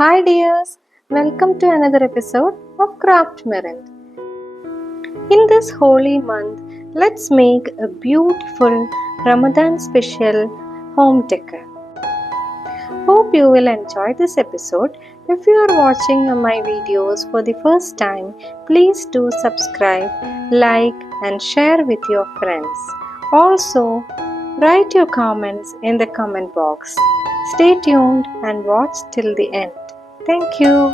Hi dears, welcome to another episode of Craftmerint. In this holy month, let's make a beautiful Ramadan special home decor. Hope you will enjoy this episode. If you are watching my videos for the first time, please do subscribe, like and share with your friends. Also, write your comments in the comment box. Stay tuned and watch till the end. Thank you.